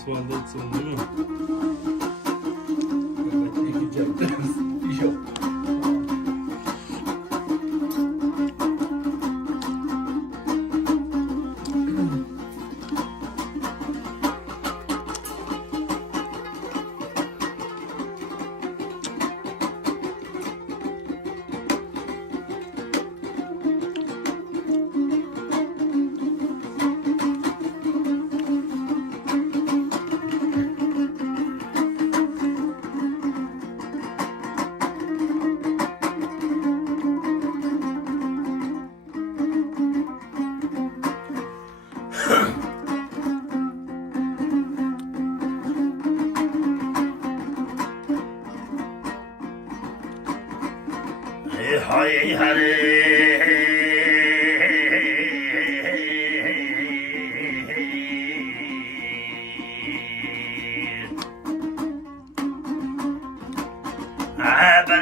asfalda etsin değil mi? Yok. Hay hay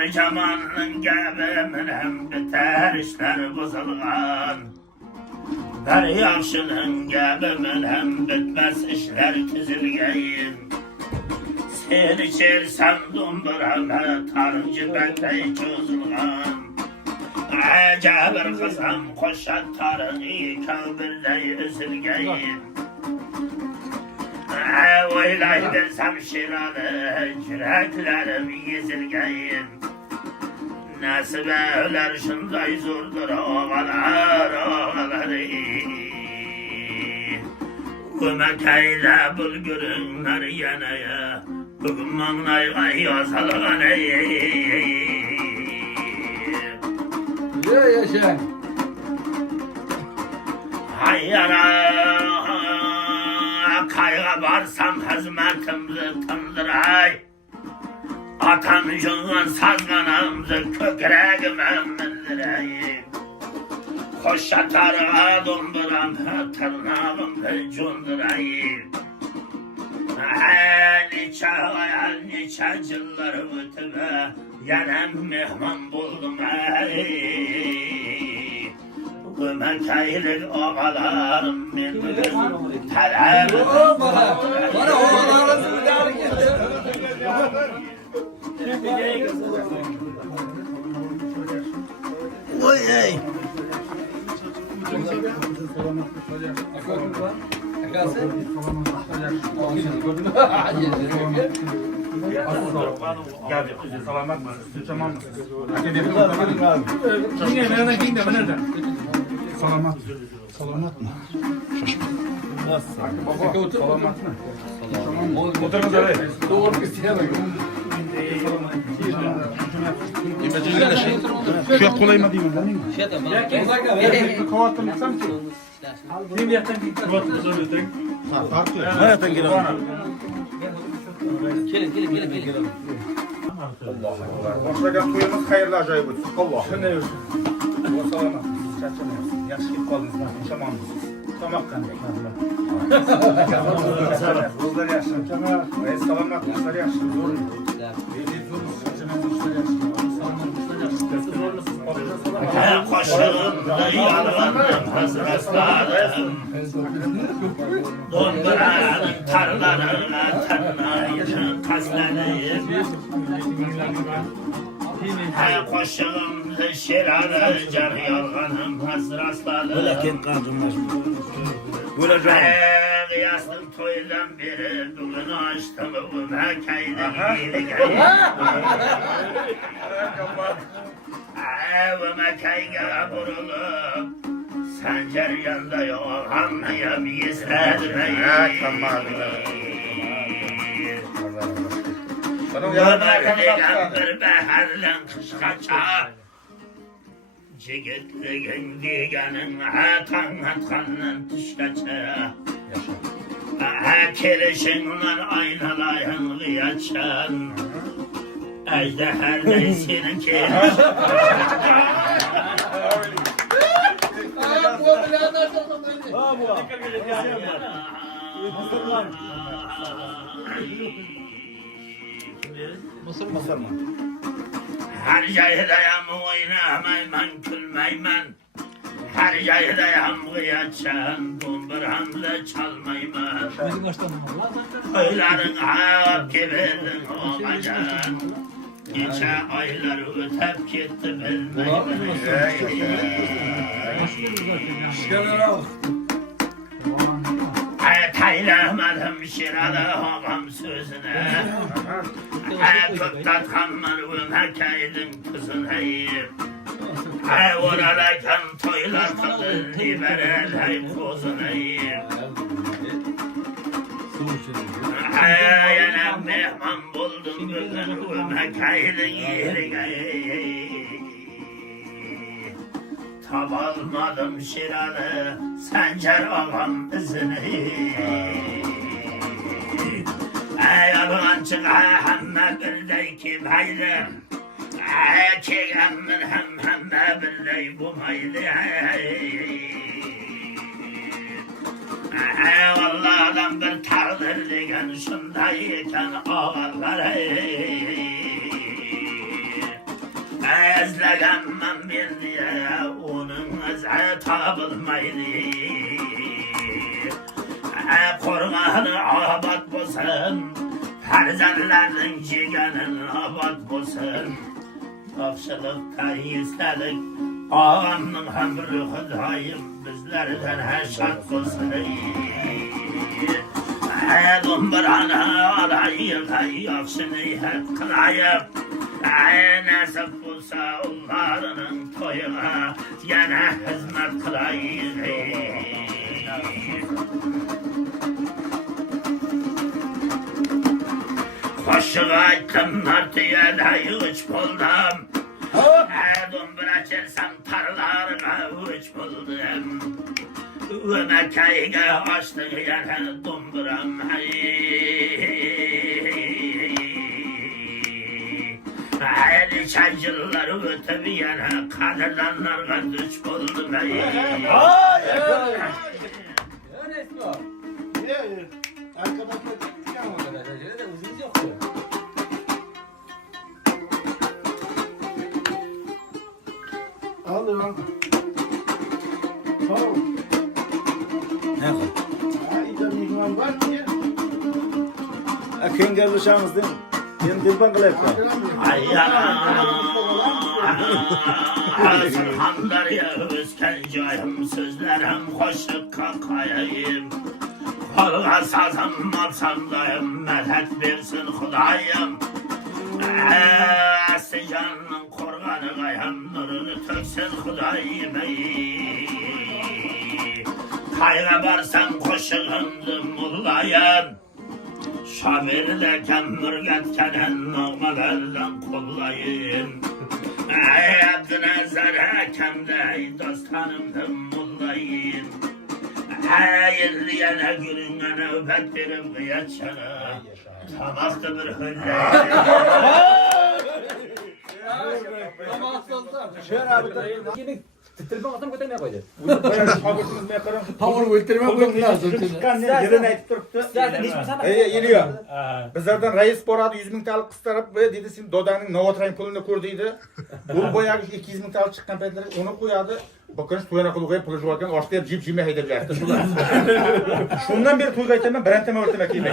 bir zamanın geminden biter işler bozulgan. Bir yaşının geminden bitmez işler tüzülgeyin. Sen içersen dumburama tarıncı bende çözülgan. Acabır kızım koşat tarını kalbirde üzülgeyin. Oylaydırsam şiralı yüreklerim yüzülgeyin. Nasibe öler şunday zordur oğalar. Ümeteyle bulgurunlar yanaya, bugün manayga yazalgan Ya yaşa. Hayyara kayga varsam hizmetimzi tandıray. Atan jığın sazganamızı kökregime mindireyim. Koş atarığa dumburam tırnağımı cundurayım. Niçe cıllar ötüme yanem mehman buldum Ömerkeylik ağalarım benim talep. Bana oğlanlarınızı bir daha getir. Oy ey. Gel salamat mı? Tamam mı? Yine nereden gitti mi nereden? Salamat. Salamat mı? Şaşma. Salamat mı? Oturun da Doğru isteyemem. Şu yap kolayma diyeyim ben. Kovattım sen ki. Kim yaptın ki? Kovattım zaten. Farklı. Nereden girelim? Gelin. Başlayan toyumuz hayırlı acayip olsun. Allah. Ne olsun? O salamat. Çaçamıyorsun. Yaxşı gidip kaldınız. Tamamsınız. Tamam kanka. Rozlar yaşlı. Tamam. Salamat. Rozlar yaşlı. Zor. Koşulunda yarlandım hazretlerim. Donduranın tarlarına tırnağını kaslarıyım. Koşulunda şirada car yarlanım hazretlerim. Böyle kim kancımlar? Kıyasın toydan beri dulunu açtım Ömerkey'de giydi Ömerkey'e vurulup Sancar yanda yok anlayam izledim Ömerkey'den bir beherlen kış kaçar Cigitliğin digenin atkanın tüşkaça Kirişinle aynalayın gıyaçan Ejdeherden senin kiriş Mısır mı? Her caydayam oynamayman külmeymen Her caydayam gıyaçan Dumburamda çalmayman Toyların hap gibirdin olmacan. Geçe aylar ötep gitti bilmeyin. Taylamadım şiralı ağam sözüne. Kutlatkanlar ömekeydin kızın heyip. Oralakan toylar kılın liberel hey kozun heyip. Yana mehman buldum bugün ömekeydin yerine. Tab almadım şiralı Sencer ağam izini. Yalgancık hemme bildeyki beyli. Kegamın hemme bildey bu mayli. Vallahi bir takdir degen şundayken ağalar. Ezlegenmem bir diye onun ez'e tabılmaydı. Kurganı abad bulsun, ferzenlerin cigenin abad bulsun. Tafşılıkta istedik, ağamın hamrı hıdayım bizlerden heşat kılsın. Dumbrana alayım, yakşını hep kılayım. Nasip bulsa onlarının toyuna gene hizmet kılayım. Koşuk aytım nartıya layıç buldum. Dumbra çelsem tarlarına uç buldum. Ömekayge açtı yana dumbram. Hayali çaycıları öte bir yana kaderdanlarga düş buldum. Alıyor. Sağ ol. Ne bu? Kim gelmişsiniz değil mi? Benim dilban kılayım. Sırhanlar ya özken cayım sözlerim hoşluk kakayayım. Kolga sazım masamdayım medet versin Hudayım. Asicanın korganı gayam nurunu töksün Hudayım. Kayga barsan koşuğundu mullayım. Şabirlerken mürgetkenen nağmalardan kullayın. Abdünezer hakemde dostanımdım mullayın. Hayırliyene gülüne nöbet verim kıyaçana. Tabaktı bir hülle. Şöyle abi. Telefon atam götürmeye koydu. Onu öldürme koydular. Çıkan ne? Yerine ayıp duruptu. Geliyor. Bizlerden reis boradı 100.000 talık kıstarıp ve dedi şimdi Doda'nın Novotrain pulunu kurduydu. Bu boyağı 200.000 talık çıkan petleri onu koyadı. Bakın tuyana kuluğaya pulu juvarken ortaya cip cime heydep yaptı. Şundan beri tuyga itemem, berenteme örteme kiymek.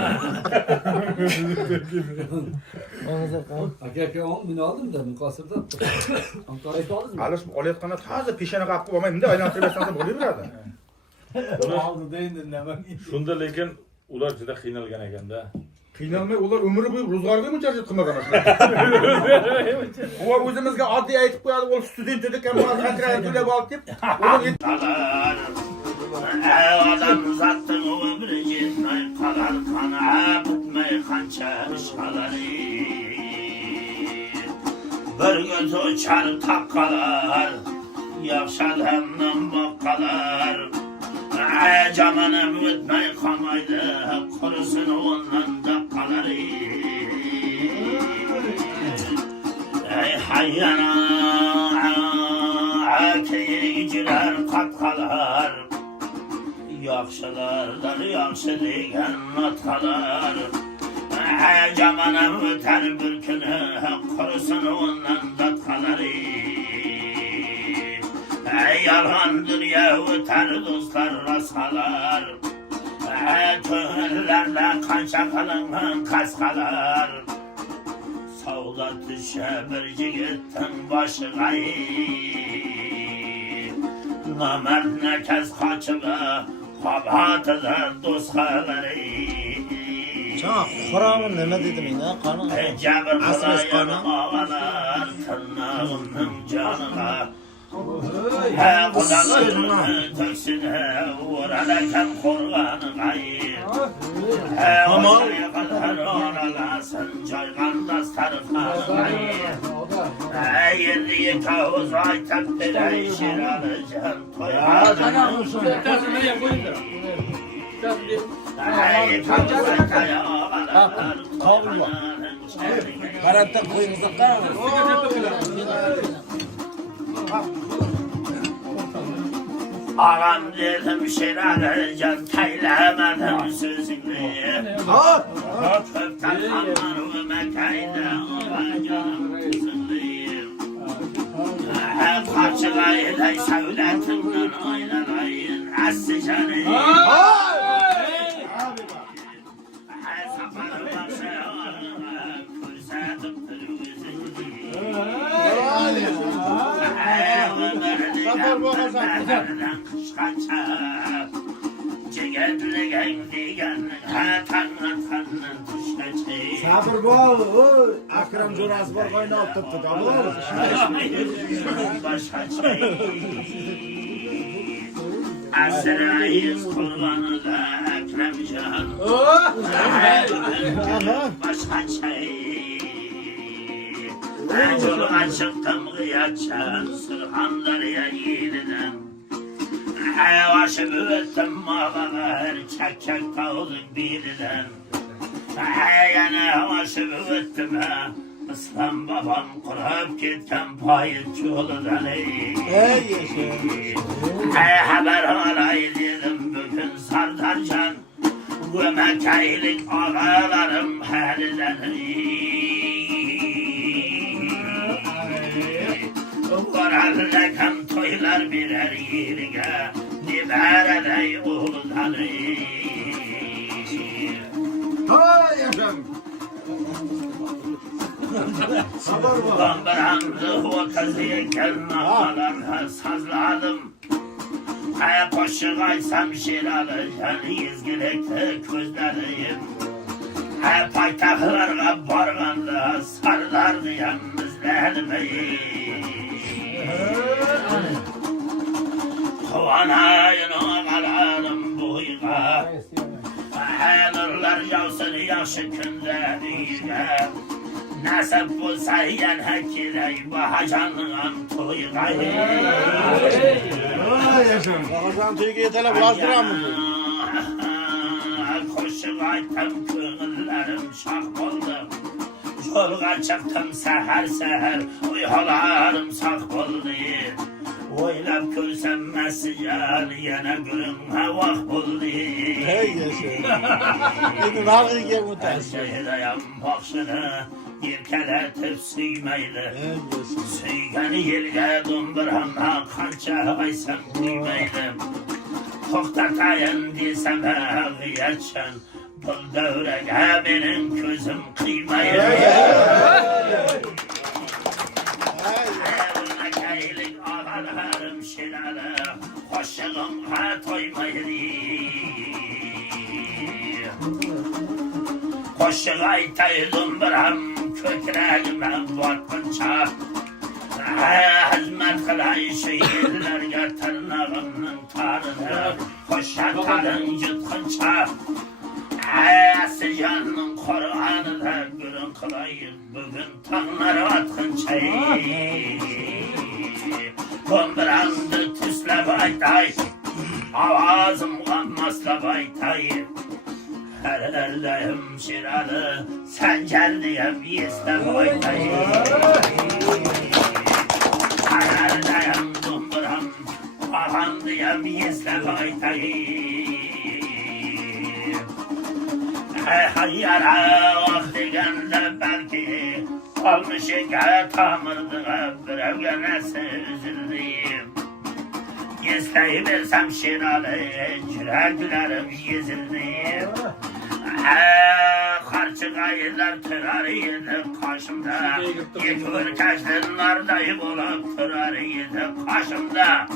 Hakikaten 10 bin aldım da mukasırdan. Ankara'yı aldınız mı? Alış olayotqanda taze peşene kapı olmayın. Aylantirbesansa bo'laveradi. Shunda lekin ular juda qiynalgan ekanda. Qiynalmay ular umri bo'yi ro'zg'orga mujarjat qilmagan ashula. Ular o'zimizga oddiy aytib qo'yadi, u student edik, kontrakt to'lab olib deb. Adam zaten ömrü yetmey kadar kana bitmey kança işgaları. Bir göz uçar takkalar, yaşadığımdan bakkalar. Camanım bitmey kamaydı, kurusun ondan dakkaları. Ey hayyana, akiyiciler katkalar. Yaxşılardan yaxşı degen notkalar. Camanım öter bir günü, kurusun ondan datkaları. Yalan dünya öter dostlar rastkalar. Tühün Şirarla kança kalıngan kaskalar Savla düşe bir jigittin başı gayip Namert nekez kaçıga Kabatılar doskaları Çak, Kur'an'ın neme dedim yine? Kanın. Cebir Asres kılayan kanın. ağalar Tırnağımın canına He kudalarını töksüne Uğralaken kurganı gayip He ortaya kadar oralasın Caygan dastarı gayip He yerliği kavuz aytap bile işir alacağım Toyacağım He kavuz aytaya ağalar Karantta koyumuza karanlık. Ağam dedim şiralacağım Teylemedim sözünü Köpten anlarıma kayda Olacağım kızılıyım Kaçılayla sevletinden oynalayın Aslıcanı Safarı başına Kürsedim Safer bu kazan. Kışkaça. Cegenligen digen. Sabır bu. Akram Jonas var kaynağı tuttu da bu. Asrayız kurbanı da Ekremcan. Başka şey. Yoluna çıktım gıyaçan Sırhanlarıya yeniden Başı büyüttüm mağalar Çek kavudun biriden Yana başı büyüttüm İslam babam kurup gitken payıt yoldan Haber olayı dedim bugün sardarcan Gömekaylık ağalarım herden Vararlakan toylar birer yerine Nibereley oğulları Hay yaşam. Sabır bu. Bambarandı o kazıyken Nağalarla sazladım Kaya koşu kaysam şir alacağım İzgirekte közleriyim Paytaklarga barganda Sarlardı yalnız elmeyi Kuvanayın ağalarım buyga Hayalırlar yavsın yaşı künderiyle Nasip bulsa yen hekiley Bahacanlığın tuyga Hay yaşam. Bakacağım Türkiye'ye tele bulaştıran mı? Koşu aytam kığınlarım şah oldum Yolga çıktım seher seher Uyhalarım sak oldu Oylap görsem mescan Yana gülüm vah oldu Hey yaşam. Dedim ağır gel Her muhtemelen. şeydeyim bakşını Bir kere tip süymeyli Hey yaşam. Süygeni yelge dumburamla Kança aysam düymeylim Toktatayın desem ağıyaçın Bu devrege benim közüm kıymayın Evlekeylik ağalarım şirale Hoşçağım toymayın Koşuğay taydım biram Kökreğime vatınca Hizmet kılay şehirlerge tırnağımın tarını Koşatarın yutkunca Sıcanın Kur'an'ı da gülün kılayım Bugün tanları atınca Kumbirandı tüsle baytay Avazım kanmasla baytay Her elleyim şiralı Sen geldiyem yesle baytay Her elleyim dumburam Ağandıyem yesle baytay Hayyara vakti gende belki Almışıga tamırdığa bir evgenesi üzüldüğüm Yesteyi versem şiralı Yüreklerim yüzüldüğüm Karçıgaylar tırarıydı kaşımda. Yekür kaşlı nardayı bulup tırarıydı kaşımda.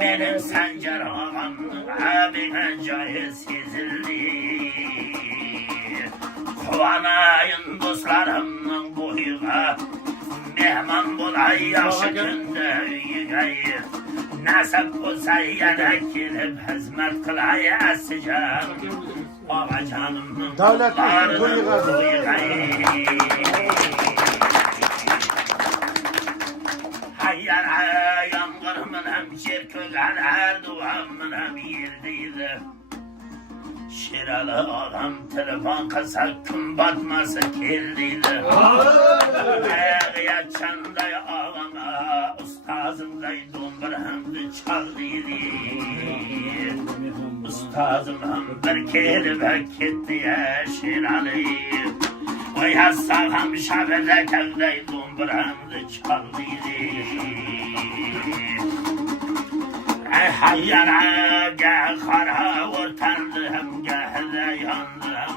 Benim Sencer ağam benim cahil sezildi. Kuvanayın dostlarımın boyuna mehman bulay yaxşı günde üyügayı. Nasip olsa yana gelip hizmet kılay asıcan. Ağa canımın kullarının boyugayı. Hayyar yağmurmun hem şirküler erduamın hem yerdeydi. Şiralı ağam telefon kısa gün batması geldiydi. Ağaya çanday ağama ustazımday dombur hem de çaldıydı. Ustazım hem bir kelime gitti ya Şiralı. O yassağım şabede kevday dombur hem de çaldıydı. Hayyara gel kara ortandım gel yandım.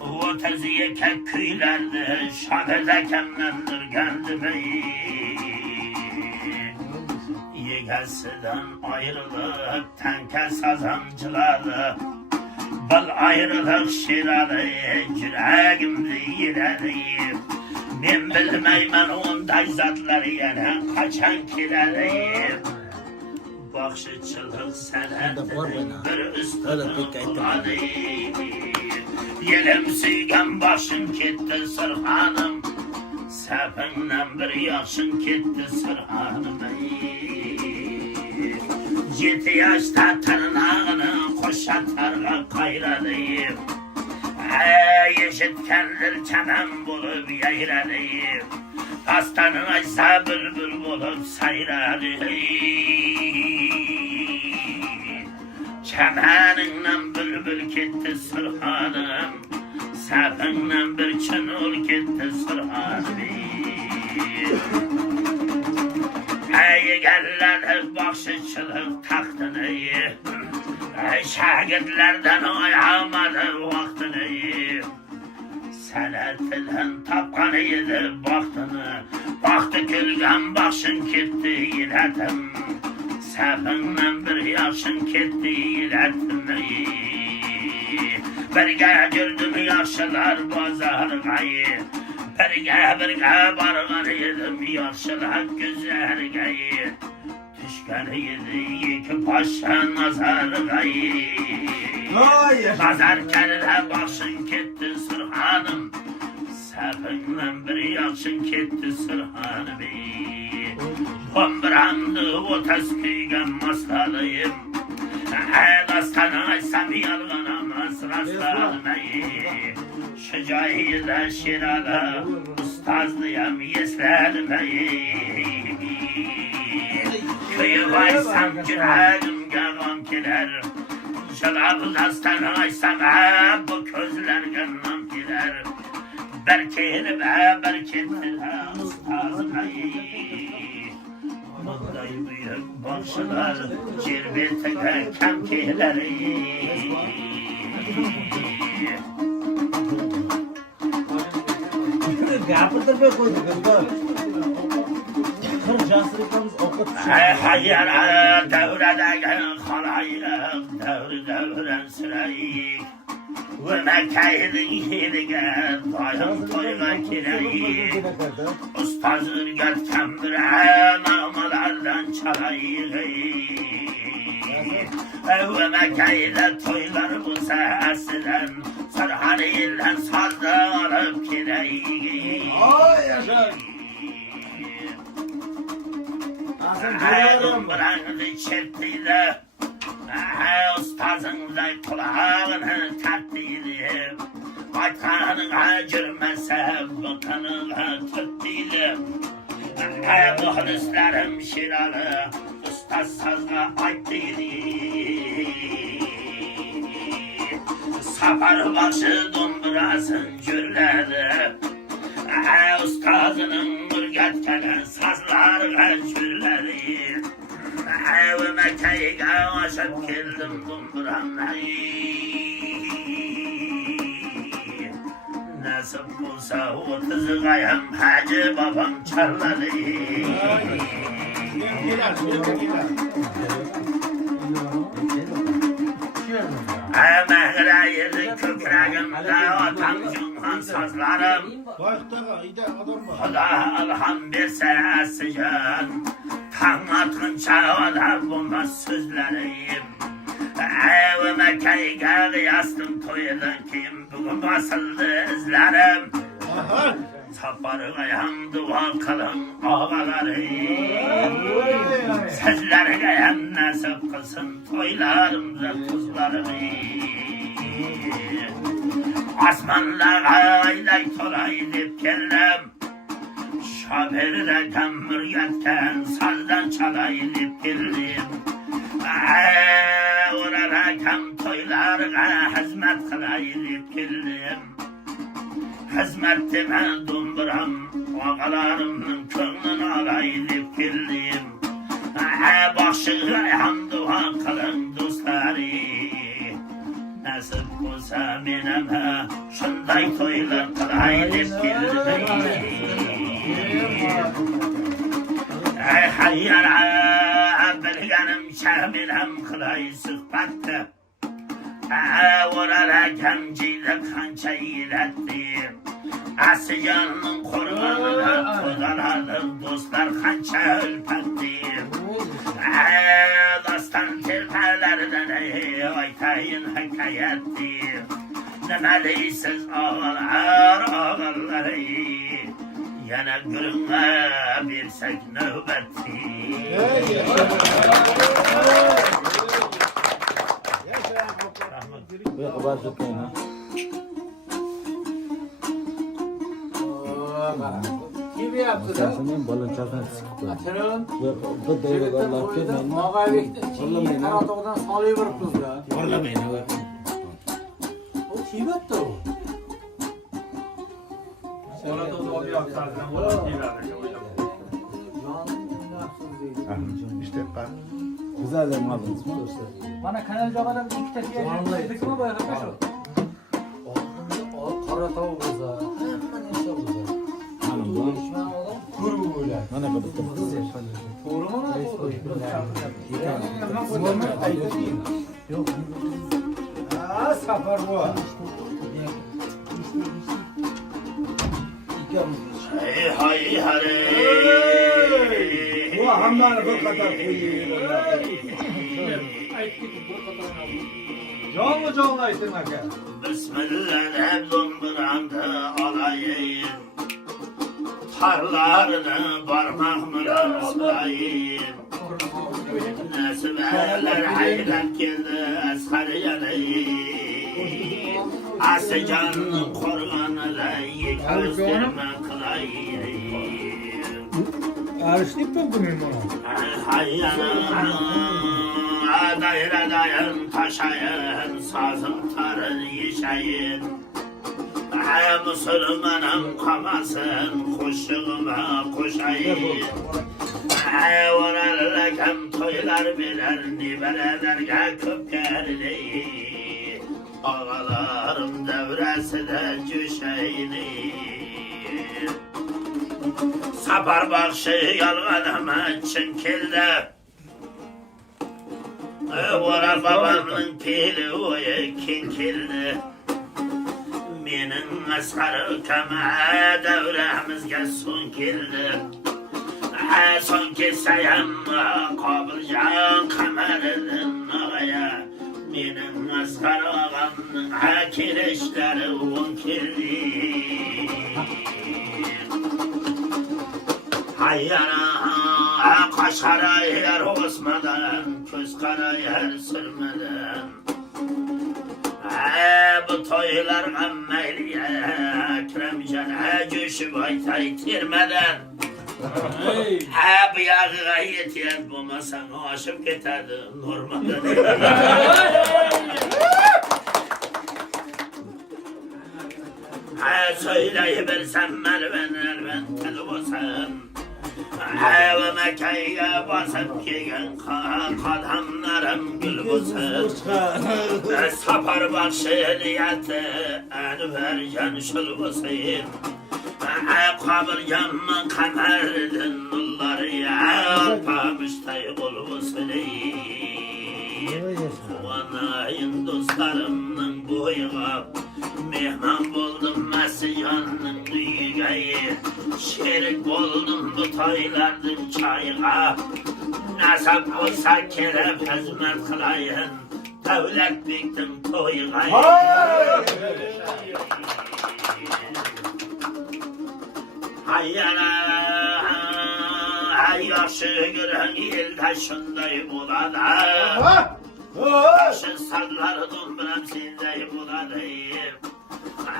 O teziye keküylerdi şabede kemlendir geldim. Yegesiden ayrılık tenke sazancıları. Bal ayrılık şiralı yüreğimde yireli. Ben bilmeymen onday zatları yine kaçan kileri. Bakşıçılık senetinin bir üstünü kuladı. Yelim suygan başın gitti sırhanım. Sefinle bir yaşın gitti sırhanım. 7 yaşta tırnağını kuşatarla kayradı. Yeşitkendir çemen bulup yayradı. Hastanın aysa bülbül bulup sayradı. Çemeninle bülbül gitti sırhanım. Sefinle bir çınul gitti sırhanım. Gellerdir bakşıçılık tahtını. Şagirtlerden oyamadı vaktini. Senetinden tapkanıydı baktını. Baktı külgen başın gitti iletim. Sefinle bir yaşın gitti iletim. Birge gördüm yaşlılar bazargayı. Birge barganıydım yaşlılar güzelgayı. Düşkanıydı iki paşa nazargayı. Nazar kelle başın gitti sırhanım. Sefinle bir yaşın gitti sırhanım. Bombrandı o tesküygen mastalıyım. Dastana aysam yalganamaz rastlamayı. Şu cahide şirala ustazlıyam yeslenmeyi. Kıyı baysam yüreğim gağam gider. Şılabı dastana aysam bu gözler gönlüm gider. Berkini be berketine ustazmayı. Buğday büyük başlar, cirbetine kemkileri. Gapirtirmay qo'ydik unda. 40 yoshligimiz ovqat Hayır devredegen halayık, devren süreyik. Ve Mekke'nin yerine dayan toyga kireyik. Ustazır götken bir namalardan çalayık. Ve Mekke'yle toylar bu sesinden sarhanıyla sazda alıp kireyik. Oy yaşar. Ağzım bırakdı çerttiyle. Ustazınday kulağını tatlıydı. Aytanığa girmese vatanığa tuttuydu. Muhlislerim şiralı ustaz sazla ayttıydı. Safar başı dumburasın cürledi. Ustazının mürgetkene sazlarına cürledi. Evime keyga aşıp geldim dumburamlayı. nasip olsa 30 ayım Hacı babam çarladı. Mehra yedi kökreğimde atam cümhan sazlarım. Huda alham bir serasıcan, tan atınca ola bulmaz sözlerim. Evime kayga yastım toydan kim bugün basıldı izlerim. Saparıma yan dua kılın ağalarım. Sözlerine yan nasip kılsın toylarımda tuzlarım. Asmanlara aylay tolay dip geldim. Şabirde temir yetken saldan çalay dip geldim. Orada kem toylarına hizmet kılay dip geldim. Hizmetime dumburam, ağalarımın könlünü alaylıp geldim. Başığa hamdua kılın dostları. Nasip olsa meneme şunday toylar kılaylıp geldim. Hayyara bilgenim şehmirem kılay sıhbattı. Orada gemciyle kança ilettim. Asiyanın kurbanına kudalardım dostlar kança ülpettim. Dostan tirpelerden aytayın hikayettim. Demeliysiz ağaları yana gürüne birsek nöbettim. Kim yaptı da? Senin balıncasını sıkıp Açalım. bu devre Allah vermeyin. Mağabekte çiğ karatoğdan salıyı vuruptuz ya. Orla beni. O kim yaptı o? Sonra da o bir aktardan bunu İşte bak. Güzel almadınız mı? Bana kanal cabana bir iki tepkiye yedik mi bu arkadaş o? O kara tavuk kız ha. Hemen yaşa bu da. Hanım lan. Kuru böyle. Bana kadar. Doğru mu lan? Yok. Aa safar bu. Hey hay hari. Bu hamdan bu kadar koyuyor. Canlı canlı aytırmak ya. Bismillah dumburandı alayım. Tarlarını parmağımla ıslayayım. Nesibeler hayrat geldi eskar yanayım. Asıcanın korganıyla yıkılsırma kılayım. Arışlayıp da durmuyor mu? Hayyanım dayın taşayın sazım tarın yişayın. Müslümanım kamasın kuşluğuma koşayın. Oralakem toylar birer niberelerge köpkerli. Ağalarım devresi de cüşeyni. Sapar bakşı yalganıma çınkildi. Oral babamın pili oyu kinkildi. Menin askarı kama devremizge son kildi. Son keseyem kabilcan kameridin ağaya. Menin askarı ağamın akireşleri on kildi. Hayyana kaşara yer osmadan, köz kara yer sürmeden. Bu toylar gammeyliye, Ekremcan cüşü baytay tirmeden. Bu yağı yetiyet bulmasan aşıp giderdi normalde. Söyleyiversem elben tel olsan. Ve Mekke'ye basıp gelgen kadamlarım gül bulsun. Sapar başı niyeti Envercan şul bulsun. Kabırcanın kamerdin nurları alpamıştay kul bulsun. Vanayın dostlarımın boyuna mehman buldum Mesiyan'ın düğügeyi. Şerik oldum bu toylardım çayına. Nasip olsa kerep hizmet kılayın. Devlet biktim toyuna. Hayyana yaşı gören ilde şunday bulada. Taşı sallardım ben sindey buladayım.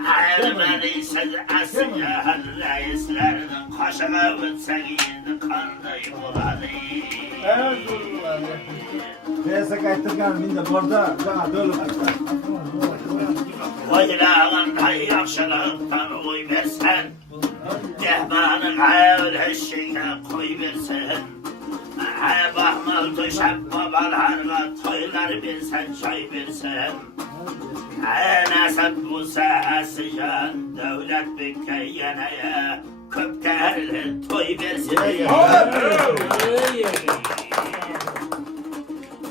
Ermeniyseniz asya reislerinin kaşına ötsek indi kanday buladayım. Neyse kaytırgan minde burada cana dölüp Oylağında yaxşılıktan oy versen, Dehmanın ayol eşiğe koy versen. Bahmal düşep babalarga toylar versen, çay versen. Nasip bulsa asiyan devlet bükke yanaya köp değerli toy versin.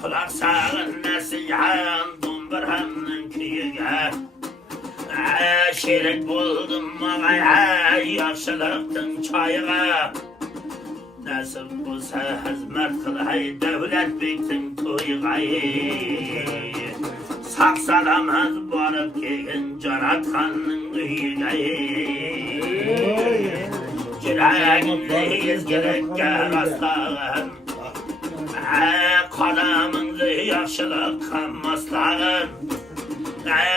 Kulak sağın nasihan Dumburhan'ın köyüge. Şerik buldum ağaya yaşlılıktın çayıga. Nasip bulsa hizmet kılay devlet büktün toyuga. Sağ salamat varıp gelin Caratkan'ın üyüge. Cireğindeyiz gerekke rastlağın. Kadamınızı yaşlılık maslağın.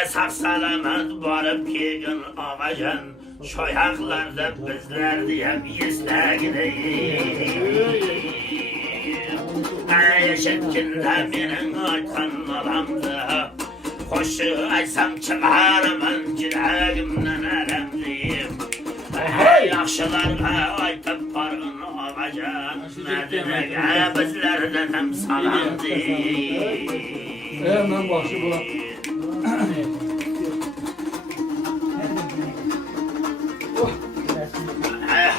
Sağ salamat varıp gelin ağacan. Şoyaklarda bizler diye yüzle gideyim. Eşetkinde benim aytan alamdı. Koşu aysam çıkarımın cireğimden elemdiyim. Yaxşılarga aytıp bargın ağacan. Medine'ye bizlerden hem salamdı. Hemen başı bulan.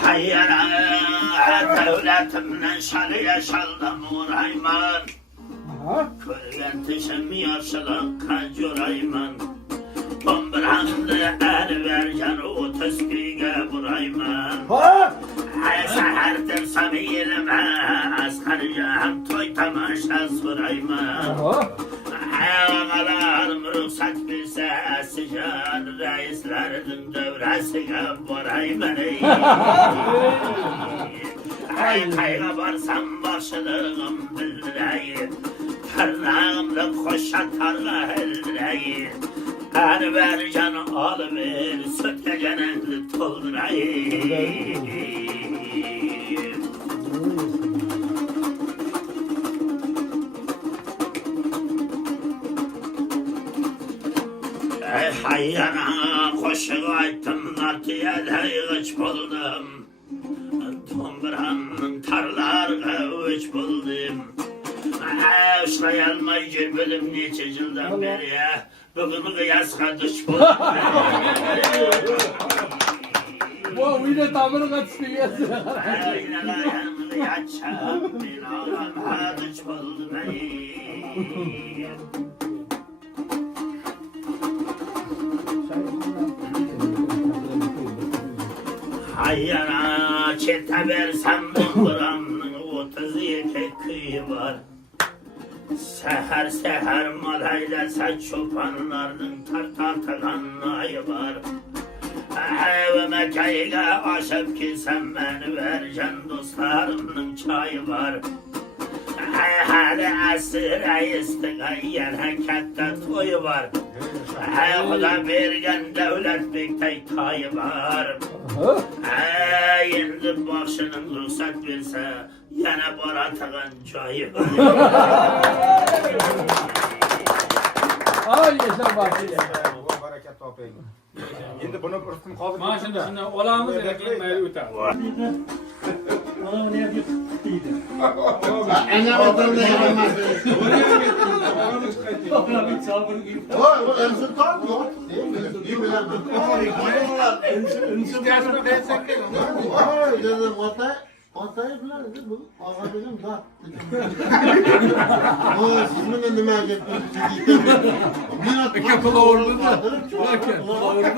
Hayyara devletimden şalı yaşaldım uğrayman. Kırgentişim yaşlılıkka curayman. Bombrağımdı Envercan o tüsküge burayman. Seher dersem ilime askarcam toy tamaşa sorayman. Ağalarım ruhsat bilse asican reislerinin devresine varayman. Kayga varsam başlığım bildireyim. Tırnağımda koşa tarla eldireyim. Envercan alıver süt geceneni toldurayım. Hayyana koşu ayttım nartıya dayıç buldum. Dumburhan'ın tarlarga üç buldum. Uşlayalmay cürbedim neçe yıldan beri ya. Bugün kıyasga düş buldum. Bu yine tamırı kaçtı gelsin. Aynalayım kıyaçam bin ağam düş buldum. Hayyana çete versem Dumburhan'ın 32 köyü var. Seher seher malaylarsa çobanların tartatılan ayı var. Ve Mekke'ye aşıp ki sen beni vercan dostlarımın çayı var. Hadi asır istige yine katta toyu var. Kuda vergen devlet bektay tayı var. Şimdi başının ruhsat verse yana baratağın çayı var. Ay yaşa başı. Bereket toplayın. Şimdi bunu fırsatım kaldı. Maşında şimdi olağımız erkeğin meyli öter. Ona ne yapıyor? Ana vatanına yapamaz. Ona bir sabır gibi. O emsin tam yok. Değil mi lan? Ay dedim otayı bilen bu ağabeyim da. O sizinle nime getirdi? Bir kapılı ordu da. Bakın, ordu da.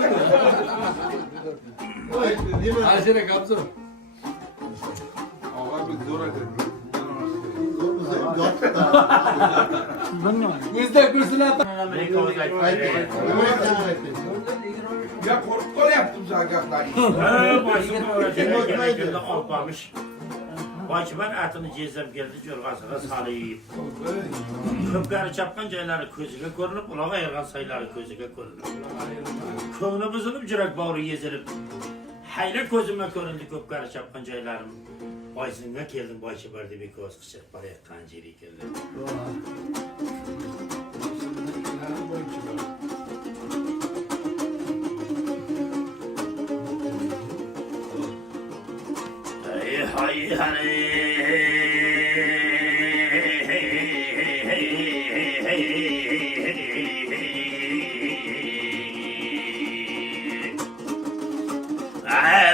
Değil mi? Ayşe kapsın. Bizde kursuna at. Ya korktu yaptım zaten. Korkmamış. Başıman atını cezem geldi, jorgasına salayıp. Köpkari çapkan joylari ko'ziga ko'rinib, uloq ayirgan saylari ko'ziga ko'rinib. Ko'ngli buzilib, yurak bag'ri ezilib. Hayla ko'zimga ko'rindi köpkari chapkan joylarim. Boysinga keldim, boychibar deb ko'z qichirib borayotgan jeri keldi. Hay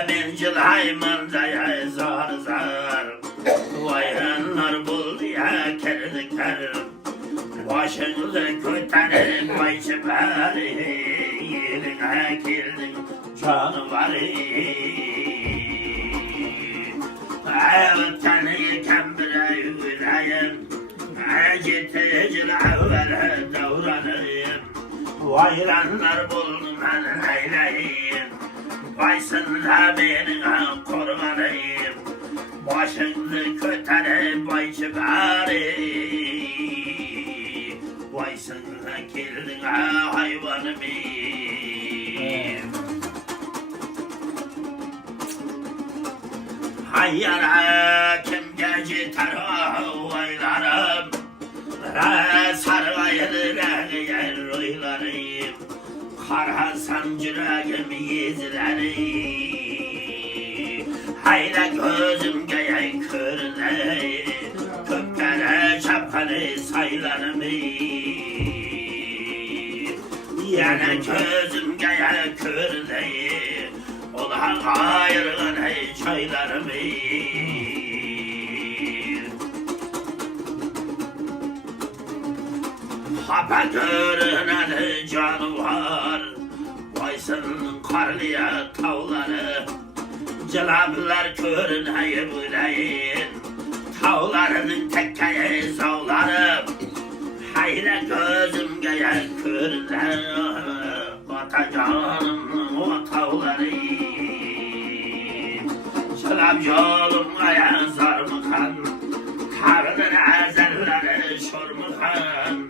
Bencil haymandaya zar zar Vayanlar buldu ya kerlikler Başınızı kötenin bayşı bari Yeline girdin canı var Tanrı kembire yüreğim Acıtıcı avvela davranayım Vayranlar buldum ben neyleyim Baysın da benim kormanayım Başını kötene bayçı bari Baysın da girdin hayvanım Hayyara kim gece taraylarım Sarayları yer rüylarım Karhasan yüreğim yüzleri Hayla gözüm geye körle Köpkere çapkalı saylarımı Yana gözüm geye körle Ulan ayırgan çaylarımı Hapa görünen canı var Vaysın karlıya tavları Celablar körüneyim üleyin Tavlarının tekkeye zavları Hayla gözüm geye körle Atacağım o tavları Selam yolum aya zar mı kan Tardır ezelleri şor mu kan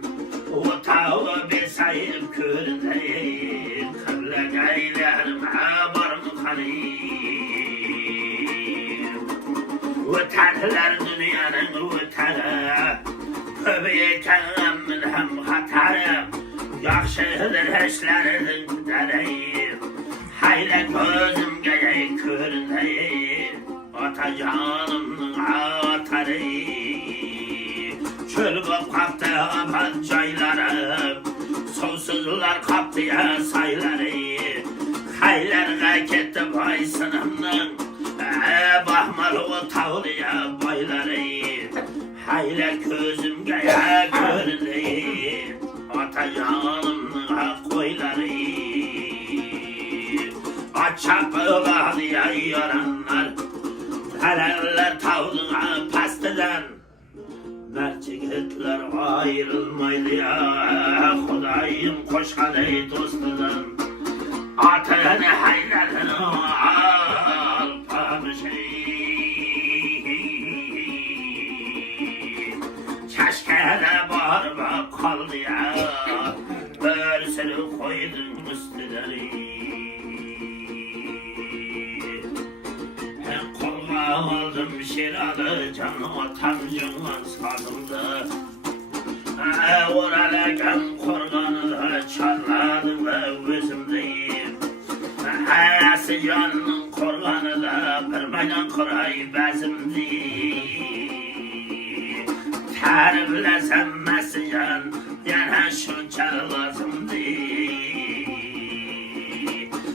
O tavu bir sayıp köründeyim Kırla gaylerim var mı kanıyım Vıtanlar dünyanın vıtanı Köbeyken hem hatarım Yakşıdır eşlerin dereyim Hayla gözüm geye köründeyim Atacağım atarıyım Çöl kaptı apan çaylarım Sonsuzlar kaptı ya sayları Haylarına gitti baysınımın Bahmalı o tavlıya bayları Hayla gözüm gaya görüneyim Atacağım koyları Açapılar ya yaranlar Hereller tavlına pasteden Merçiketler ayrılmaydı ya Hudayım koşkan ey dostudan Atını haylarını alpamış Keşkele bağırma kaldı ya Börsünü koydun üstüleri Koluma aldım şiralı canıma tamcımla sarıldı Oralakan korganı da çarladım ve gözümdeyim Sıcanın korganı da kırma aynan kuray bezimdi. Tariflesem mesleğen yana şunca lazımdı.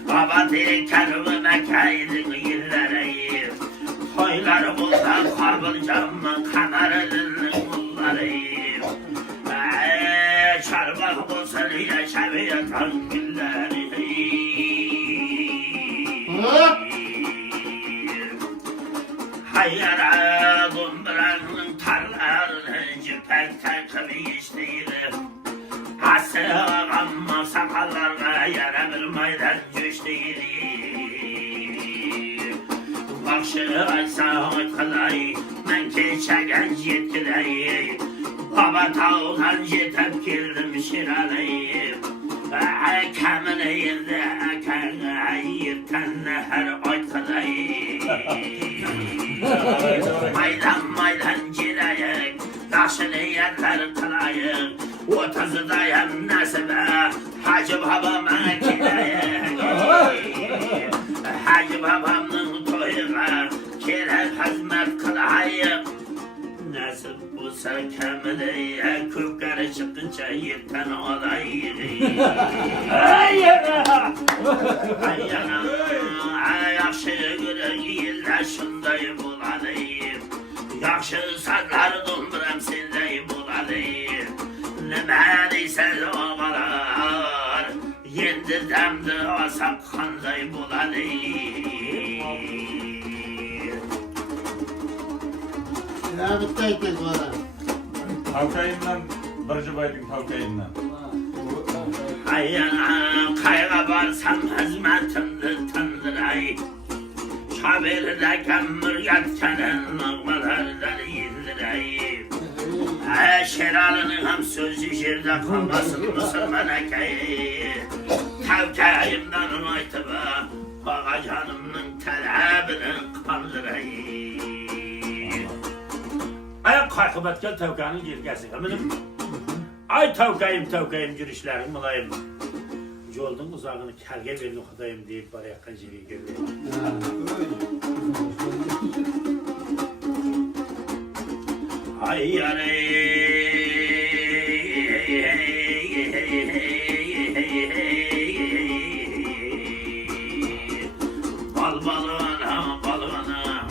Abadi kervime kaydın yılları. Toylar buldan kabılcamı kameralının kulları. Çarmıh bulsun yaşamıyatan günleri. Hayyara dumburanın tarlarını cipek takımı işteydi. Asığam sakallarına yara bir maydan düşteydi. Bakşı aysa kalay men keçegen yetkiley. Baba tağdan yetip girdim şiralayı. Kamını yıldı akana yırtan her aytkalay. Maydan cirayık, yaşını yerler kılayık. Otazı dayan nasibe, Hacı babama kirayık. Hacı babamın toyuna kirayık hizmet kılayık. Nasip bulsa kamileye, kökleri çıkınca yırtan olayık. Ayyana, yakşı görün yılda şundayım bulalıyım. Yakşı sarlar dumburam sendeyim bulalıyım. Nime deysen oğalar, yendirdim de asap kanday bulalıyım. Ya bitteyken bana. Tavkayından, Barıcı Bay'ın tavkayından. Ayyana kayga barsam hizmetimde tandıray. Şabirde kemmir yatkanın mağmalardan yindiray. Şeralının hem sözü şirde kalmasın Müslüman ekayı. Tavkayımdan aytıba, ağa canımın talabını kandıray. Ayak kalkıbat gel tavkanın girgesi eminim. Ay tavkayım girişlerim bulayım. Yoldan uzağını kerge verin okudayım deyip bana yakın jiri geldi. Ay yarey. Balbalına,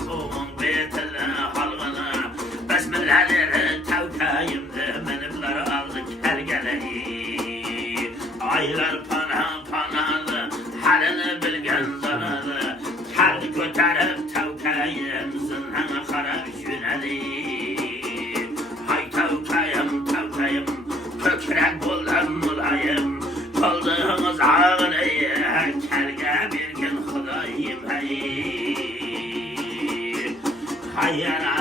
oğun betine, halgına. Besmeleleri tavkayımdı, benimleri aldı kergeleyi. Aylar panalı, halini bilgen danalı. Kerdi götürüp tavkayım, zınhana karab yüneli. Hay tavkayım, kökrek buldum mulayım. Kıldığınız ağını, kerge bir gün hudayım hey. Hayyana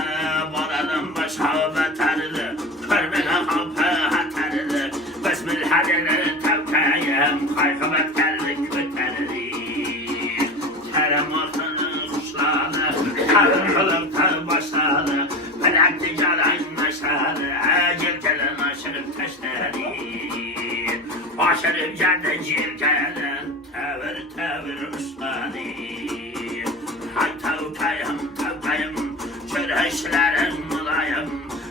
baradım başa beterli, körmene hapı haterli. Besmillahirrahmanirrahim tavkayım, kaykıbet geldi köterli. Kerem ortanın kuşladı, karın kılıkta başladı. Felakti calan meşadı, acil gelen aşırıp taşları. Aşırıp cadde cilgelen, tevir usladı. Hay tavkayım, çöreşlerin mulayım.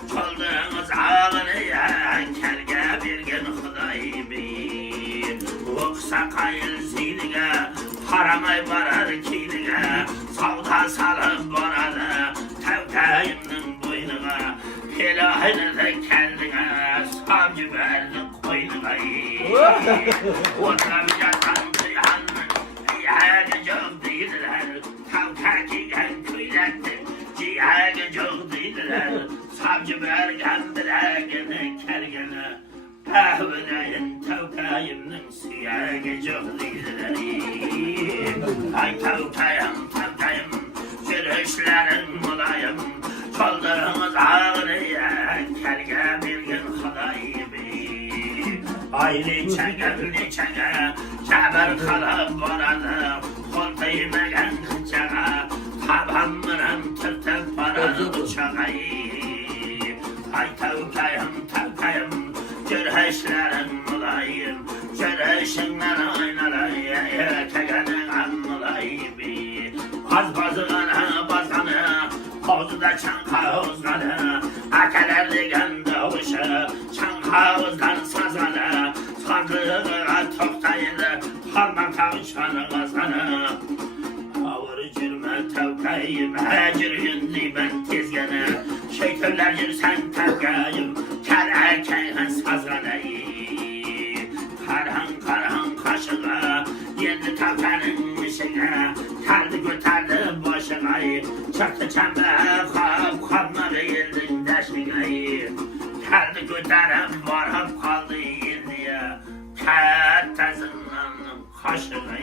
Çoldığınız ağını ya, kerge bir gün hudaybi. Oksa kayıl zinige, haramay varar kinige. Savda salıp boradı, tavkayımın boynuna. İlahını da kendine, savcı verdi koynuna. Oturam yatan kıyanın, yâgı çok değiller. Tavka kigen kuylaktı, cihâgı çok değiller. Savcı vergen biregini kergene. Ahvıdayın tavkayımın siyâgı çok değiller. Ay tavkayım, sürüşlerin mulayım. Çoldurunuz ağını ya, kerge bir gün hudaybi. Ay liçege, keber kalıp boradı. Koltayımegen kıçağa, tabamırım tırtıp paradı bıçağa. Ay tavkayım, cürheşlerin mulayım. Cürheşinler oynarayı, kegenin an mulaybi. Az bazığına baz Kalma tavşanı kazanı. Avır cürme tevkayım, hecir yündü ben tezgene. Şeytörler yürsen tevkayım, kere keyhen sazanayım. Karhan kaşığa, yendi tevkenin mişine. Terdi göterdi başına, çıktı çembe kapma verildim deşine. Terdi göterim varıp kaldı yerdiye, ket tezimden kaşığa.